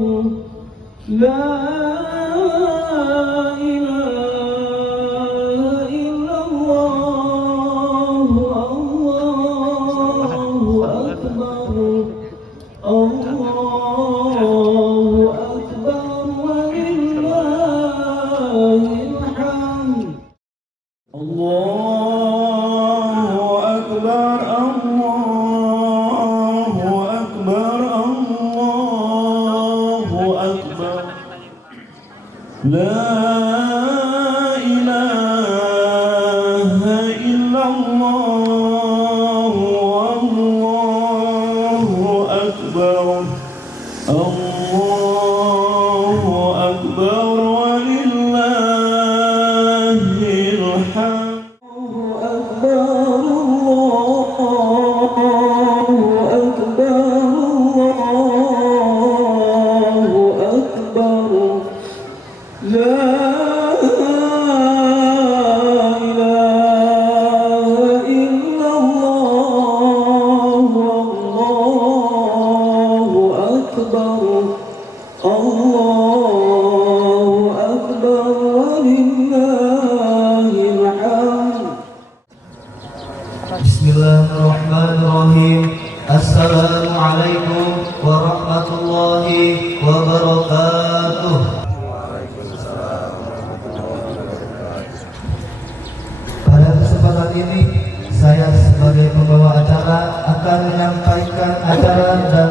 لا إله إلا الله الله أكبر الله أكبر ولله الحمد الله أكبر الله أكبر الله أكبر لا إله إلا الله والله أكبر الله أكبر ولله الحمد Bismillahirrahmanirrahim. Assalamualaikum warahmatullahi wabarakatuh. Pada kesempatan ini saya sebagai pembawa acara akan menyampaikan acara dan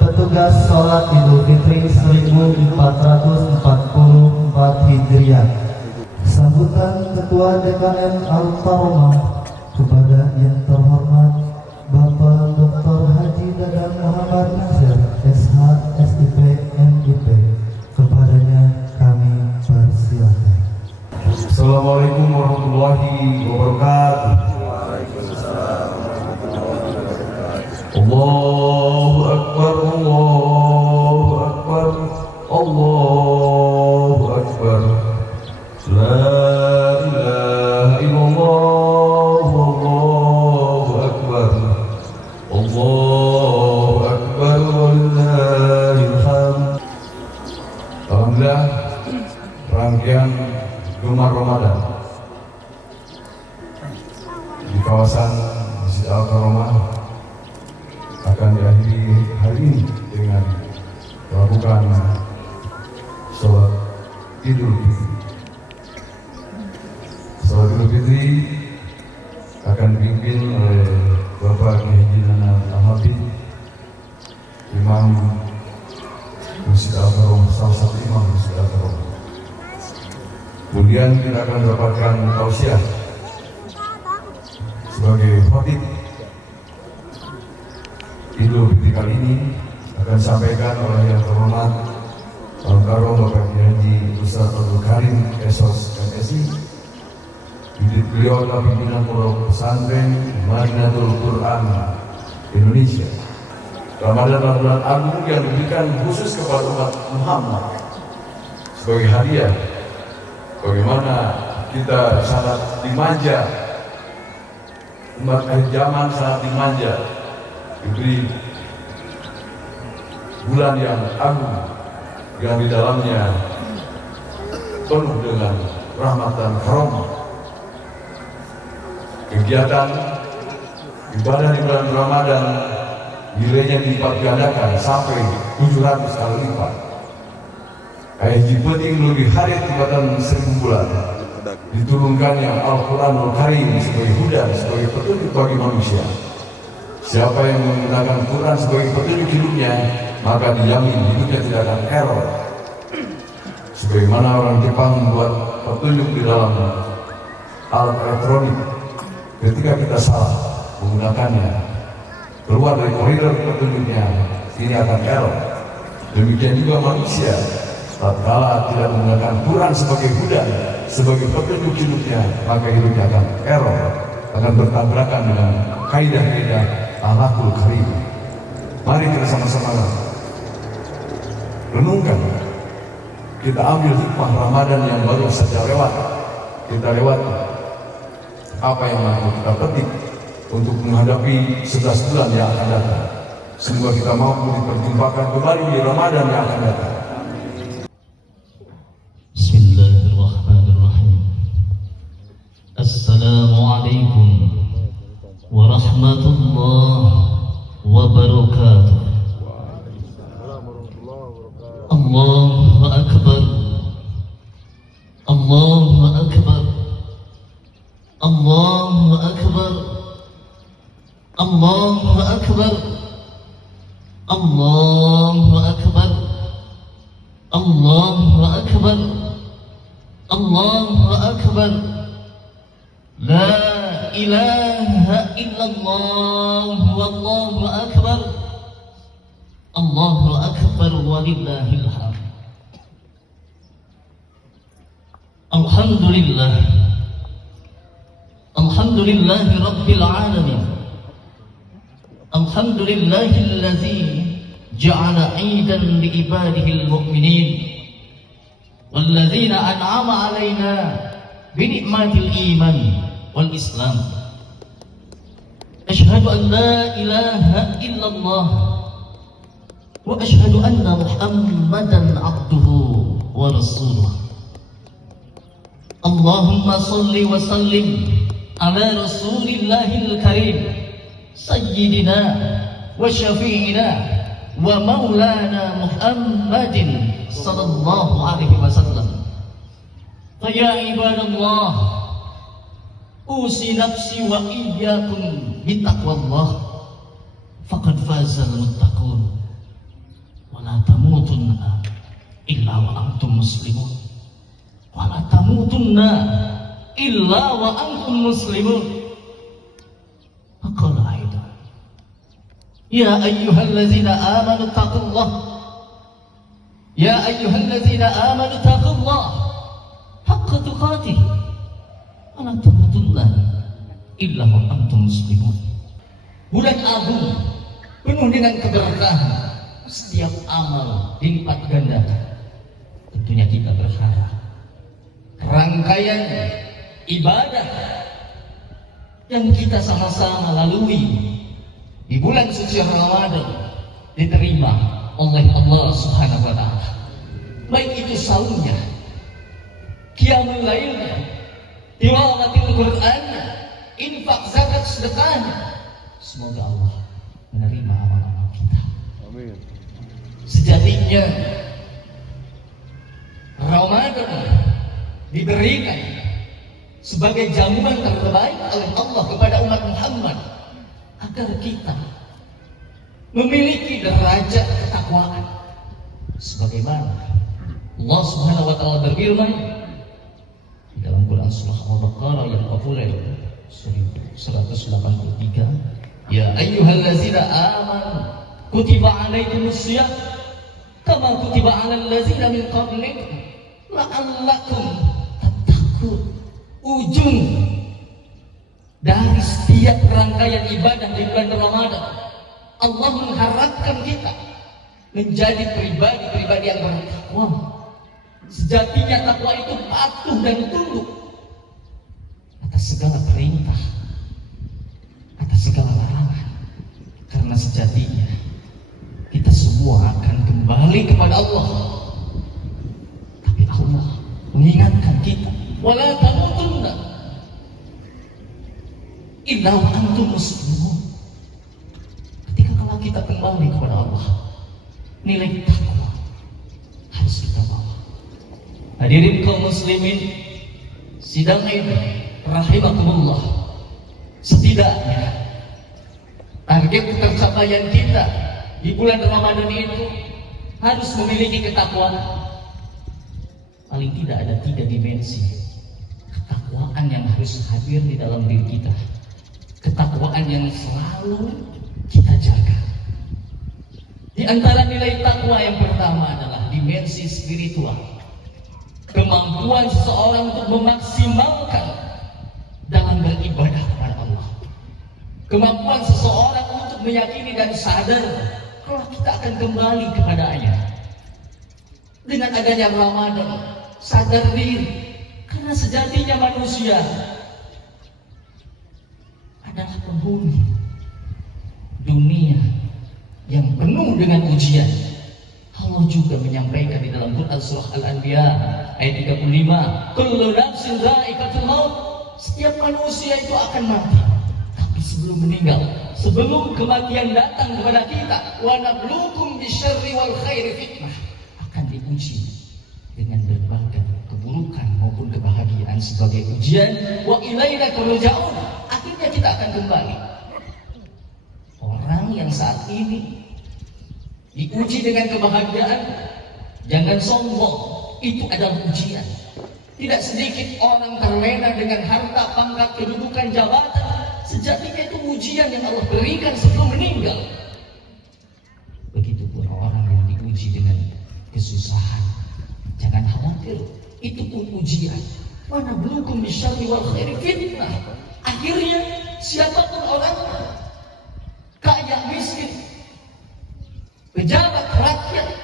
petugas sholat Idul Fitri 1444 Hijriah. Sambutan Ketua DKM Al-Taromah kepada yang terhormat Bapak Dr. Haji Dadan Muhammad Nasir SH SIP MIP, kepadanya kami persilakan. Assalamualaikum warahmatullahi wabarakatuh. Allahu Akbar, Allahu Akbar, Allahu Akbar. La ilaha illallah, Allahu Akbar, Allahu Akbar, walillahil hamd. Alhamdulillah, rangkaian Gemar Ramadan di kawasan Masjid Al-Karomah akan diakhiri hari ini dengan melakukan sholat Idul Fitri. Sholat Idul Fitri akan dipimpin oleh Bapak Kiai Haji Dadan Al-Habib, Imam Masjid Al-Karomah, salah satu imam Masjid Al-Karomah. Kemudian kita akan mendapatkan tausiah sebagai khatib Idul Fitri kali ini akan disampaikan oleh yang terhormat Al-Karom Bapak Kiai Haji Ustaz Abdul Karim Esos MSI. Beliau adalah pimpinan Pondok Pesantren Madinatul Quran Indonesia. Ramadan adalah bulan agung yang diberikan khusus kepada umat Muhammad sebagai hadiah. Bagaimana kita sangat dimanja, umat akhir zaman sangat dimanja, diberi bulan yang agung yang di dalamnya penuh dengan rahmat dan karamah. Kegiatan ibadah di bulan Ramadan nilainya dilipat gandakan sampai 700 kali lipat. Haji penting lebih hari tibatan 1000 bulan diturunkannya Al-Quranul Karim sebagai hudan, sebagai petunjuk bagi manusia. Siapa yang menggunakan Quran sebagai petunjuk hidupnya, maka dijamin hidupnya tidak akan error. Sebagaimana orang Jepang membuat petunjuk di dalam alat elektronik, ketika kita salah menggunakannya, keluar dari koridor petunjuknya, ini akan error. Demikian juga manusia, tatkala tidak menggunakan Quran sebagai hudan, sebagai petunjuk hidupnya, maka hidupnya akan error, akan bertabrakan dengan kaidah-kaidah Al-Qur'anul Karim. Mari kita sama-sama renungkan, kita ambil hikmah Ramadan yang baru saja lewat, kita lewati apa yang mampu kita petik untuk menghadapi 11 bulan yang akan datang. Semoga kita mampu diperjumpakan kembali di Ramadan yang akan datang. Bismillahirrahmanirrahim. Assalamualaikum warahmatullahi wabarakatuh. Allahu Akbar. Allahu Akbar. Allahu Akbar. Allahu Akbar. Allahu Akbar. Allahu Akbar. Allahu Akbar. La ilaha illallah wallahu akbar. Allahu Akbar walillahil hamd. Alhamdulillah. Alhamdulillahi rabbil alamin. Alhamdulillahillazi ja'ala 'idan li ibadihil mu'minin walladzina an'ama 'alaina bi ni'matil iman wal islam. Asyhadu an la ilaha illallah wa asyhadu anna Muhammadan 'abduhu wa rasuluh. Allahumma shalli wa sallim ala rasulillahil karim sayyidina wa syafi'ina wa maulana Muhammadin sallallahu alaihi wasallam. Ya ibadallah, usi nafsi wa iyyakum bittaqwallah faqad fazal muttaqun wa la tamutunna illa wa antum muslimun wa la tamutunna illa wa antum muslimun. Faqala aidan ya ayyuhallazina amanu taqullah ya ayyuhallazina amanu taqullah haqqa tuqatih wa la tamutunna illa wa antum muslimun. Bulan agung penuh dengan keberkahan, setiap amal dilipat gandakan. Tentunya kita berharap rangkaian ibadah yang kita sama-sama lalui di bulan suci Ramadan diterima oleh Allah Subhanahu wa taala. Baik itu saumnya, qiyamul lailnya, tilawatil Qur'an, infak, zakat, sedekahnya. Semoga Allah menerima amal-amal kita. Amin. Sejatinya Ramadan diberikan sebagai jamuan terbaik oleh Allah kepada umat Muhammad agar kita memiliki derajat ketakwaan sebagaimana Allah Subhanahu wa taala berfirman di dalam Quran surah Al-Baqarah yang populer 183, ya ayyuhallazina amanu kutiba alaikumusiyam kama kutiba alal ladzina min qablikum la'allakum tattaqun. Ujung dari setiap rangkaian ibadah di bulan Ramadan, Allah mengharapkan kita menjadi pribadi-pribadi yang bertakwa. Sejatinya takwa itu patuh dan tunduk atas segala perintah, atas segala larangan. Karena sejatinya kita semua akan kembali kepada Allah. Tapi Allah mengingatkan kita, wala tamutunna illa wa antum muslimun. Ketika kalau kita kembali kepada Allah, nilai takwa harus kita bawa. Hadirin kaum muslimin sidang ini rahimakumullah, setidaknya target pencapaian kita di bulan Ramadan itu harus memiliki ketakwaan. Paling tidak ada 3 dimensi ketakwaan yang harus hadir di dalam diri kita, ketakwaan yang selalu kita jaga. Di antara nilai takwa yang pertama adalah dimensi spiritual, kemampuan seseorang untuk memaksimalkan dalam beribadah kepada Allah, kemampuan seseorang untuk meyakini dan sadar kalau kita akan kembali kepadanya. Dengan adanya Ramadan, sadar diri, karena sejatinya manusia adalah penghuni dunia yang menyampaikan di dalam Quran surah Al-Anbiya ayat 35, kullu nafsin dha'iqatul maut. Setiap manusia itu akan mati. Tapi sebelum meninggal, sebelum kematian datang kepada kita, wa nabluukum bisyarri wal khairi fitnah, akan diuji dengan berbagai keburukan maupun kebahagiaan sebagai ujian. Wa ilaina turja'un, akhirnya kita akan kembali. Orang yang saat ini diuji dengan kebahagiaan, jangan sombong, itu adalah ujian. Tidak sedikit orang terlena dengan harta, pangkat, kedudukan, jabatan. Sejatinya itu ujian yang Allah berikan sebelum meninggal. Begitupun orang yang diuji dengan kesusahan, jangan khawatir, itu pun ujian. Wa nabluukum bisyarri wal khairi fitnah. Akhirnya siapapun orangnya, kaya miskin, pejabat rakyat,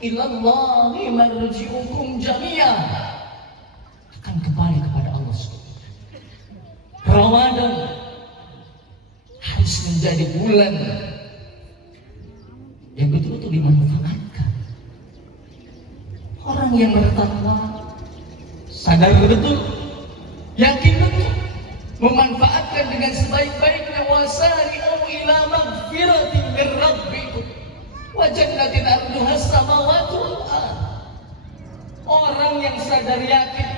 ilallahi marji'ukum jami'an, akan kembali kepada Allah SWT. Ramadan harus menjadi bulan yang betul-betul dimanfaatkan. Orang yang bertakwa sadar betul, yakin betul, memanfaatkan dengan sebaik-baiknya. Wasari'u ila magfiratin min rabbikum wa jannatin arduha as-samawati wal ardh. Orang yang sadar yakin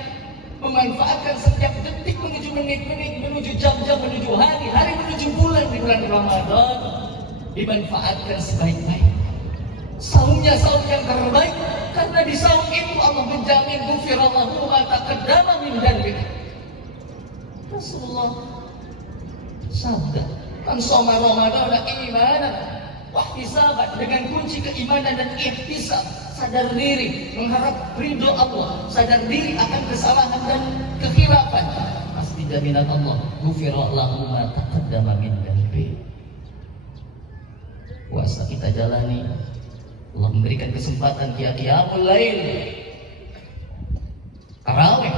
memanfaatkan setiap detik menuju menit-menit, menuju jam-jam, menuju hari-hari, menuju bulan di bulan Ramadan, dimanfaatkan sebaik-baiknya. Saumnya saum yang terbaik, karena di saum itu Allah menjamin ghufirallahu ma taqaddama min dzanbihi. Rasulullah sabda, "Man shoma Ramadan imanan wa ihtisaban," dengan kunci keimanan dan ihtisab, sadar diri mengharap ridho Allah, sadar diri akan kesalahan dan kekhilafan, pasti jaminan Allah, ghufirallahu ma taqaddama min dzanbihi. Puasa kita jalani, Allah memberikan kesempatan qiyamul lail, tarawih,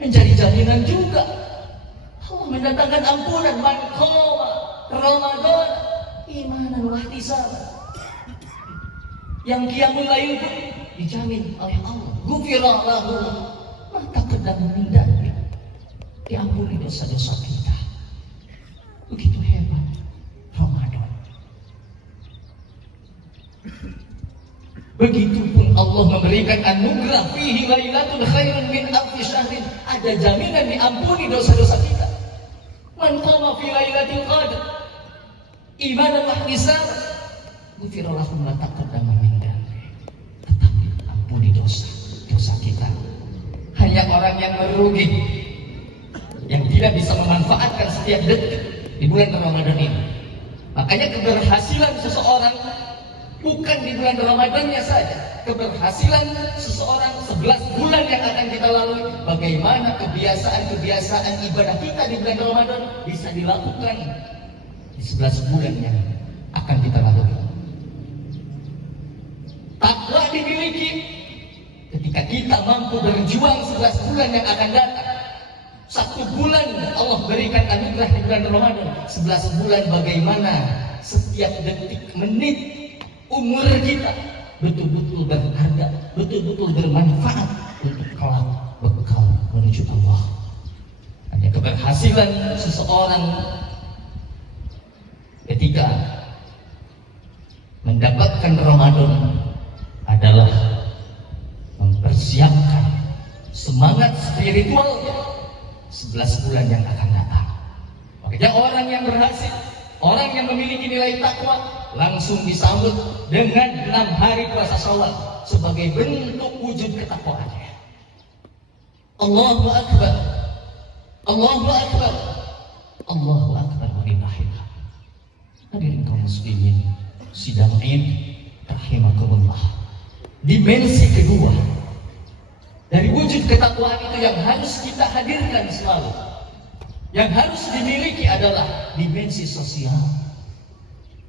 menjadi jaminan juga Allah mendatangkan ampunan. Man qama Ramadan imanan wa ihtisaban, yang qiyamul lail pun dijamin oleh Allah, ghufirallahu ma taqaddama min dzanbihi, diampuni dosa-dosa kita. Begitu hebat Ramadan. Begitupun Allah memberikan anugerah fihi lailatul khairun min alfi syahrin, ada jaminan diampuni dosa-dosa kita. Man qama fi lailatul qadr imanan wa ihtisaban, ghufirallahu ma taqaddama min dzanbihi, tetap diampuni dosa kita. Hanya orang yang merugi, yang tidak bisa memanfaatkan setiap detik di bulan Ramadan ini. Makanya keberhasilan seseorang bukan di bulan Ramadannya saja. Keberhasilan seseorang 11 bulan yang akan kita lalui, bagaimana kebiasaan-kebiasaan ibadah kita di bulan Ramadan bisa dilakukan di 11 bulan yang akan kita lalui. Takwa dimiliki ketika kita mampu berjuang 11 bulan yang akan datang. 1 bulan Allah berikan anugerah di bulan Ramadan, 11 bulan bagaimana setiap detik, menit umur kita betul-betul berharga, betul-betul bermanfaat untuk kelak bekal menuju Allah. Hanya keberhasilan seseorang ketika mendapatkan Ramadan adalah mempersiapkan semangat spiritual 11 bulan yang akan datang. Makanya orang yang berhasil, orang yang memiliki nilai takwa, langsung disambut dengan 6 hari puasa Syawal sebagai bentuk wujud ketakwaannya. Allahu Akbar, Allahu Akbar, Allahu Akbar walillahil hamd. Hadirin kaum muslimin, sidang Id rahimakumullah. Dimensi kedua dari wujud ketakwaan itu yang harus kita hadirkan selalu, yang harus dimiliki adalah dimensi sosial.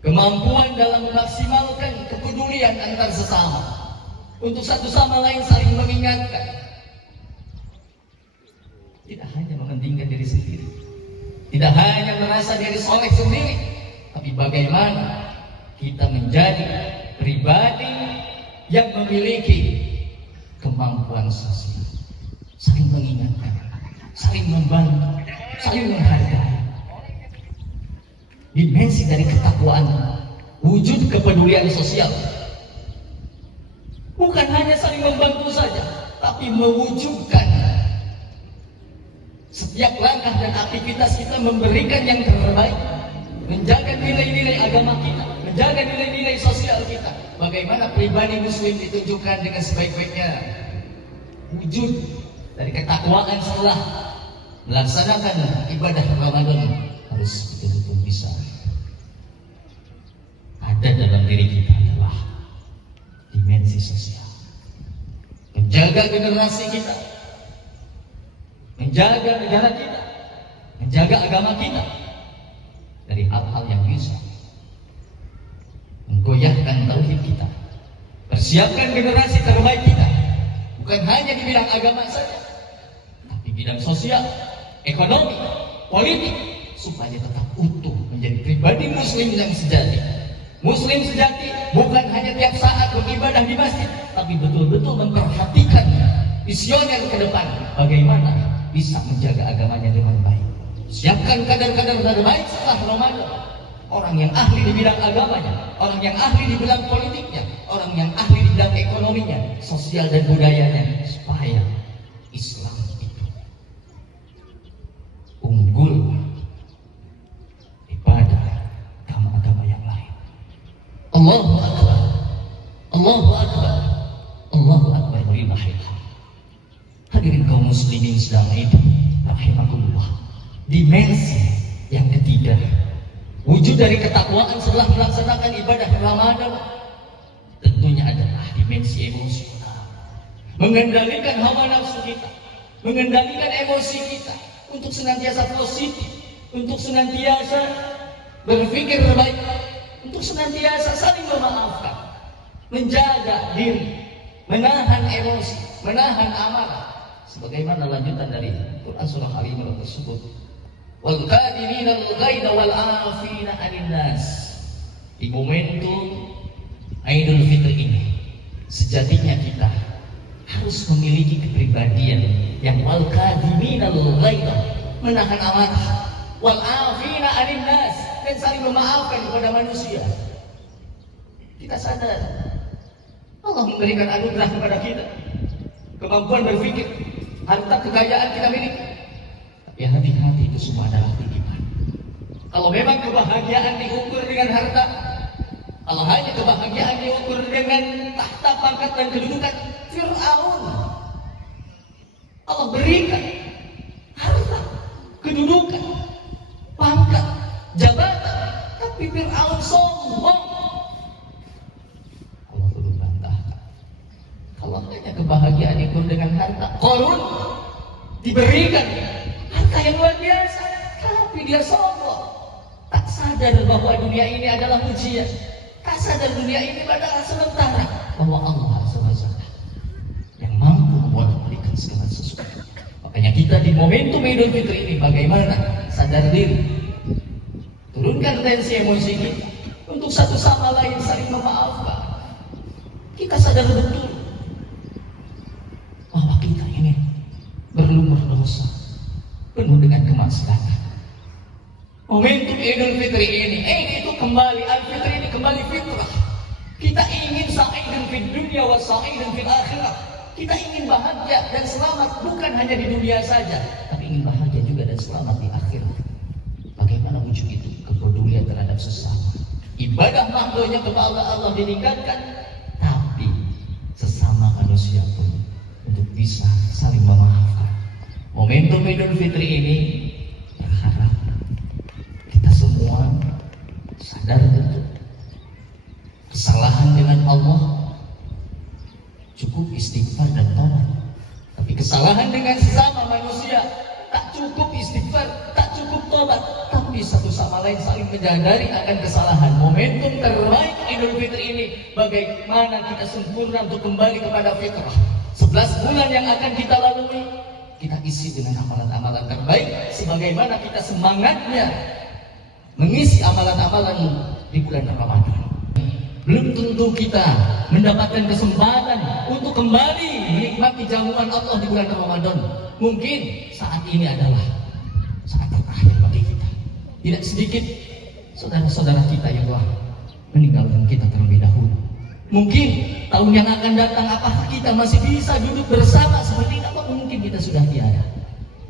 Kemampuan dalam memaksimalkan kepedulian antar sesama, untuk satu sama lain saling mengingatkan. Tidak hanya mementingkan diri sendiri, tidak hanya merasa diri soleh sendiri, tapi bagaimana kita menjadi pribadi yang memiliki kemampuan sosial, saling mengingatkan, saling membantu, saling menghargai. Dimensi dari ketakwaan, wujud kepedulian sosial, bukan hanya saling membantu saja, tapi mewujudkan setiap langkah dan aktivitas kita memberikan yang terbaik, menjaga nilai-nilai agama kita, menjaga nilai-nilai sosial kita. Bagaimana pribadi muslim ditunjukkan dengan sebaik-baiknya wujud dari ketakwaan setelah melaksanakan ibadah Ramadan, harus betul-betul bisa ada dalam diri kita adalah dimensi sosial, menjaga generasi kita, menjaga negara kita, menjaga agama kita dari hal-hal yang bisa menggoyahkan tauhid kita, persiapkan generasi terbaik kita, bukan hanya di bidang agama saja, tapi bidang sosial, ekonomi, politik, supaya tetap utuh menjadi pribadi muslim yang sejati. Muslim sejati bukan hanya tiap saat beribadah di masjid, tapi betul-betul memperhatikan visioner ke depan, bagaimana bisa menjaga agamanya dengan baik. Siapkan kader-kader terbaik setelah Ramadan, orang yang ahli di bidang agamanya, orang yang ahli di bidang politiknya, orang yang ahli di bidang ekonominya, sosial dan budayanya, supaya Islam itu unggul daripada agama-agama yang lain. Allahu Akbar, Allahu Akbar, Allahu Akbar, walillahilhamd. Hadirin kaum muslimin sedang hidup rahimakumullah. Dimensi yang ketiga, wujud dari ketakwaan setelah melaksanakan ibadah Ramadan, tentunya adalah dimensi emosional. Mengendalikan hawa nafsu kita, mengendalikan emosi kita untuk senantiasa positif, untuk senantiasa berpikir baik, untuk senantiasa saling memaafkan, menjaga diri, menahan emosi, menahan amarah. Sebagaimana lanjutan dari Quran surah Al-Imran tersebut, wal kadhimina al-ghaidha wal 'afina 'anil nas. Di momentum Idul Fitri ini, sejatinya kita harus memiliki kepribadian yang wal kadhimina al-ghaidha, menahan amarah, wal 'afina 'anil nas, dan saling memaafkan kepada manusia. Kita sadar Allah memberikan anugerah kepada kita, kemampuan berpikir, harta kekayaan kita miliki. Ya, hati-hati, itu semua adalah titipan. Kalau memang kebahagiaan diukur dengan harta, kalau hanya kebahagiaan diukur dengan tahta, pangkat, dan kedudukan, Fir'aun Allah berikan harta, kedudukan, pangkat, jabatan, tapi Fir'aun sombong. Allah perlu bantahkan. Kalau hanya kebahagiaan diukur dengan harta, Qarun diberikan harta yang luar biasa, tapi dia sombong, tak sadar bahwa dunia ini adalah ujian, tak sadar dunia ini adalah sementara, bahwa Allah SWT yang mampu membolak-balikan segala sesuatu. Makanya kita di momentum Idul Fitri ini bagaimana sadar diri, turunkan tensi emosi kita untuk satu sama lain saling memaafkan. Kita sadar betul bahwa kita ini berlumur dosa, penuh dengan kemaksiatan. Momentum Idul Fitri ini, itu kembali, Al-Fitri ini kembali fitrah. Kita ingin sa'idun fid dunya wa sa'idun fil akhirah. Kita ingin bahagia dan selamat bukan hanya di dunia saja, tapi ingin bahagia juga dan selamat di akhirat. Bagaimana wujud itu? Kepedulian terhadap sesama. Ibadah makhluknya kepada Allah ditingkatkan, tapi sesama manusia pun untuk bisa saling memaafkan. Momentum Idul Fitri ini berharap kita semua sadar betul kesalahan dengan Allah, cukup istighfar dan tobat. Tapi kesalahan dengan sesama manusia tak cukup istighfar, tak cukup tobat, tapi satu sama lain saling menyadari akan kesalahan. Momentum terbaik Idul Fitri ini, bagaimana kita sempurna untuk kembali kepada fitrah. 11 bulan yang akan kita lalui, kita isi dengan amalan-amalan terbaik, sebagaimana kita semangatnya mengisi amalan-amalan di bulan Ramadan. belum tentu kita mendapatkan kesempatan untuk kembali menikmati jamuan Allah di bulan Ramadan. Mungkin saat ini adalah saat terakhir bagi kita. Tidak sedikit saudara-saudara kita yang telah meninggalkan kita terlebih dahulu. Mungkin tahun yang akan datang, apakah kita masih bisa duduk bersama seperti itu? Apa mungkin kita sudah tiada?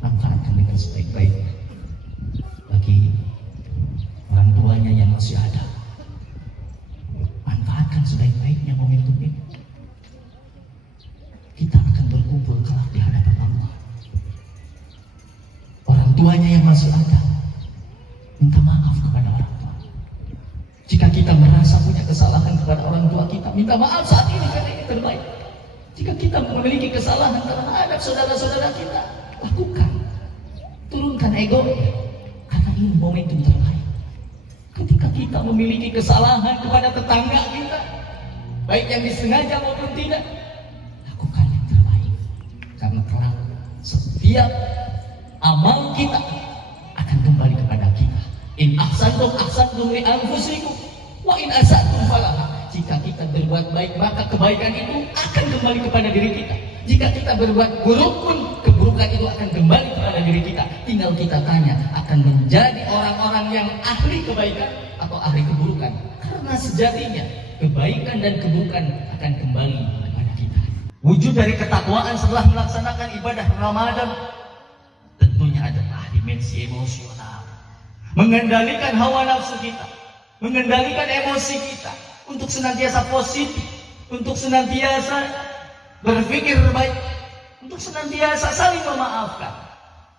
Manfaatkan dengan sebaik-baiknya bagi orang tuanya yang masih ada. Manfaatkan sebaik-baiknya momentum ini. Kita akan berkumpul kelak di hadapan Allah. Orang tuanya yang masih ada, minta maaf kepada orang tua. Jika kita merasa punya kesalahan kepada orang tua kita, minta maaf saat ini karena ini terbaik. Jika kita memiliki kesalahan terhadap saudara-saudara kita, lakukan. Turunkan egonya, karena ini momentum terbaik. Ketika kita memiliki kesalahan kepada tetangga kita, baik yang disengaja maupun tidak, lakukan yang terbaik. Karena kelak setiap amal kita akan kembali kepada kita. In ahsantum ahsantum li anfusikum wa in asatum falaha. Jika kita berbuat baik, maka kebaikan itu akan kembali kepada diri kita. Jika kita berbuat buruk pun, keburukan itu akan kembali kepada diri kita. Tinggal kita tanya, akan menjadi orang-orang yang ahli kebaikan atau ahli keburukan? Karena sejatinya kebaikan dan keburukan akan kembali kepada kita. Wujud dari ketakwaan setelah melaksanakan ibadah Ramadan tentunya adalah dimensi emosional. Mengendalikan hawa nafsu kita, mengendalikan emosi kita untuk senantiasa positif, untuk senantiasa berpikir baik, untuk senantiasa saling memaafkan,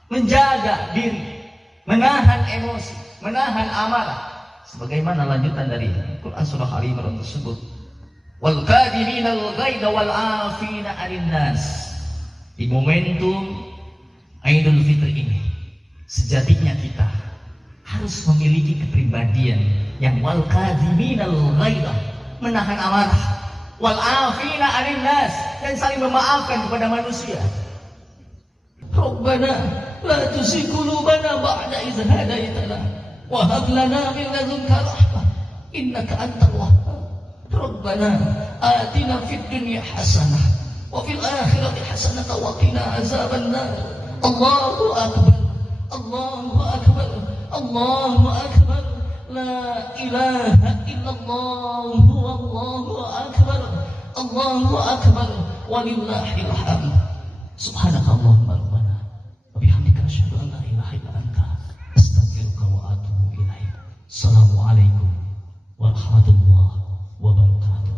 menjaga diri, menahan emosi, menahan amarah. Sebagaimana lanjutan dari Quran surah Al-Imran tersebut, wal kadhimina al-ghaidha wal 'afina 'anil nas. Di momentum Idul Fitri ini, sejatinya kita harus memiliki kepribadian yang wal kadhimina al-ghaidha, menahan amarah, wal 'afina 'anil nas, dan saling memaafkan kepada manusia. Rabbana la tuzigh qulubana ba'da idh hadaitana wa hab lana min ladunka rahmah innaka antal wahhab. Rabbana atina fid dunya hasanah wa fil akhirati hasanah wa qina azabannar. Allahu akbar, Allahu akbar, Allahu akbar, la ilaha illallah, wallahu akbar, Allahu akbar, walillahil hamd. Subhanakallahumma rabbana wa bihamdika asyhadu an la ilaha illa anta astaghfiruka wa atubu ilaik. Assalamualaikum warahmatullahi wabarakatuh.